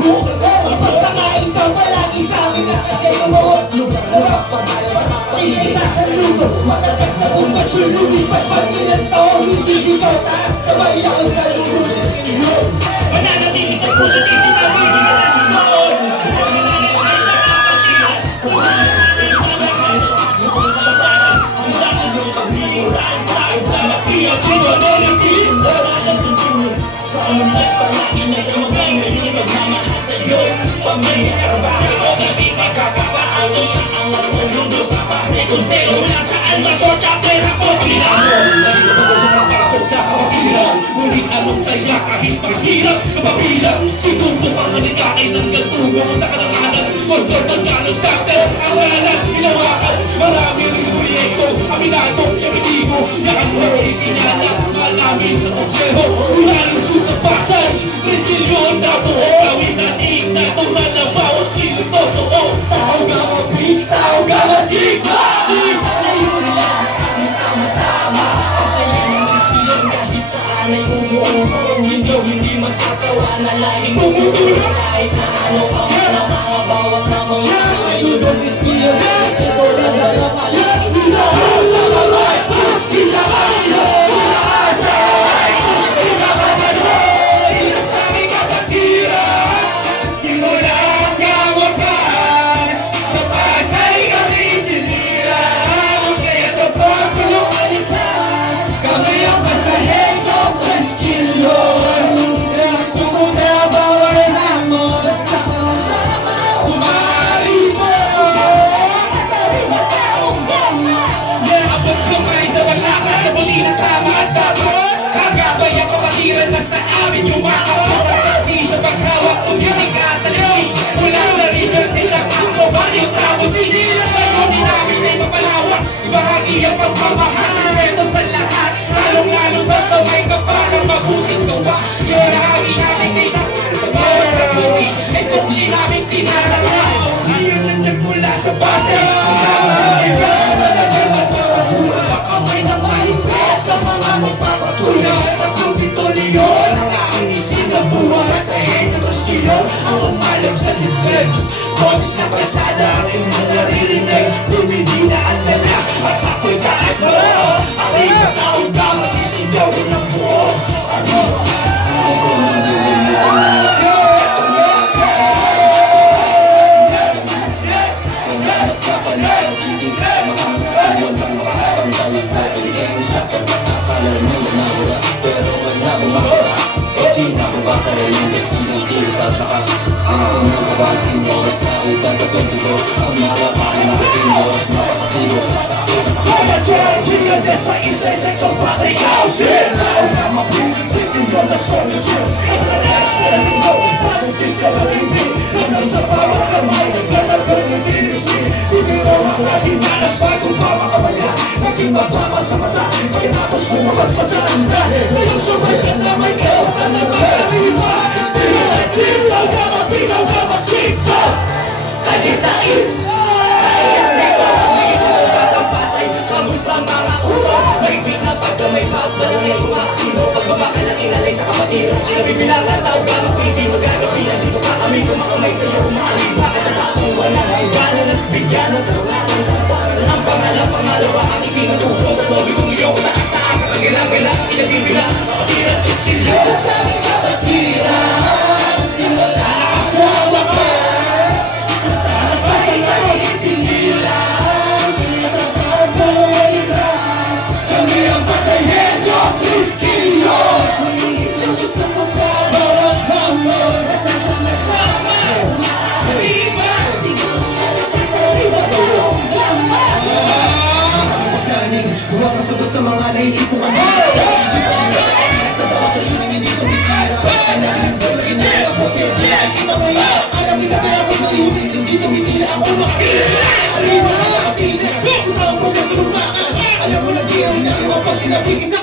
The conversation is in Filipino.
Pagkakain ka palagi sa amin na kasi lumawag lugar na rapadayo sa kapatid sa saludo. Matatak na bunga sululipas pag ilang taong isisigaw. Taas kamay ako sa lulubos ilo. Mananatili sa puso't isip na bibig na natin noon. Kung sino nasa almas o chapter ako sinamo. Nandito ko sa kapakot sa kapagilan. Ngunit anong saya kahit mahirap kapabilang. Sinubukan na nikain ng gantungong sa kalanganan. Magdor ng galang sa akin ang ngalan ginawakan. Marami rin proyekto, aminado, yakitibo. Nakanghoy, kinala, malamin ng konseho. Ulalong sutapasan, resilyon na buo. Gawin na na tuman na bawat kilos totoo. Tao ka mabig, tao ka masigma. Hindi magsasawa na laging tumutulong kahit na ano pa man ang mga bawat na mga ayudong iskiyo kasi tulad na napalaging ilaw sa mga isa kayo asay isa kapanoy isa sa aming kapatiran simula hanggang wakas sa Pasay kami sinilang kaya sa pagpulong alikas kami ang pasahero sa amin yung mga sa prestisyo paghawak o yung nagkatalig mula sa region silang ako balik tapos hindi lang mayroon namin ay mapalawak ibahagi ang pagmamahal respeto sa lahat lalong-lalong na sa may kapagang mabuting gawa yun ang aming tinatawag sa bawat kabuti ay sukli namin tinatawag ngayon ang nagmula sa base ang laman ikaw malalaman pa sa buhay baka may namanipes sa mga magpapatuloy tatlong pituloy ang aking isinabuhay sa henyong kastilo ang umalag sa libeg Boses na pasada ang inyong naririnig Lumindi na ang dala at ako'y taas mo aking kataong ka masisigaw ng buo Ako kung nalilimutan na salamat ka pala at hindi sa mga tuwan ng makapantay natin ngayon sa pagkakakala mo na wala pero wala bumakta kasi nakabasa rin yung destiny sa takas ang unang sa basin mo sa edad na 22 ang mga kain na kasindos napakasigos sa sakit na nakakachanging ka dyan sa isa sa kapasa ikaw shit tao na mabuting twisting from the strongest years ang reaction mo parang system na hindi hanggang sa bawat kamay nagkatagal ng dinisip hindi raw ang laging nanas bagong pamakabaya naging mapama sa mata pagkatapos lumabas pa sa tanda ngayong sabay ka na may kawa na magkariba Team lang ka mapinaw ka masikto Tag-isais Ayas na ito Ngayon katapasay Samos pa mga ulo Maigpit na pagka may pagbalangay Umakino Pagbamakal ang inalay sa kapatid Pinabibilangan tao ka mapiti Magagabi na dito ka kami Kumakamay sa'yo Umaalimba At ang akong walang hangganan At bigyan ng tulungan Ang pangalang pangalawa Ang ising ang puso Ang tatlogi kong iyong taas-taas Ang kailangan Pinabibilangan Kapatid at iskilyo Sa aming kapatiran Huwag kang sagot sa mga naisip kong ano Sa bawat tayo hindi sumisira Ang laki ng dog, lagi na iabot Kita mo yan Alam kita kaya ko nalihunin Hindi tumitili ako makakita Arriba, nakatili Sa taong proseso lumakas Alam mo na di ang hinakiwa pag sinabing isa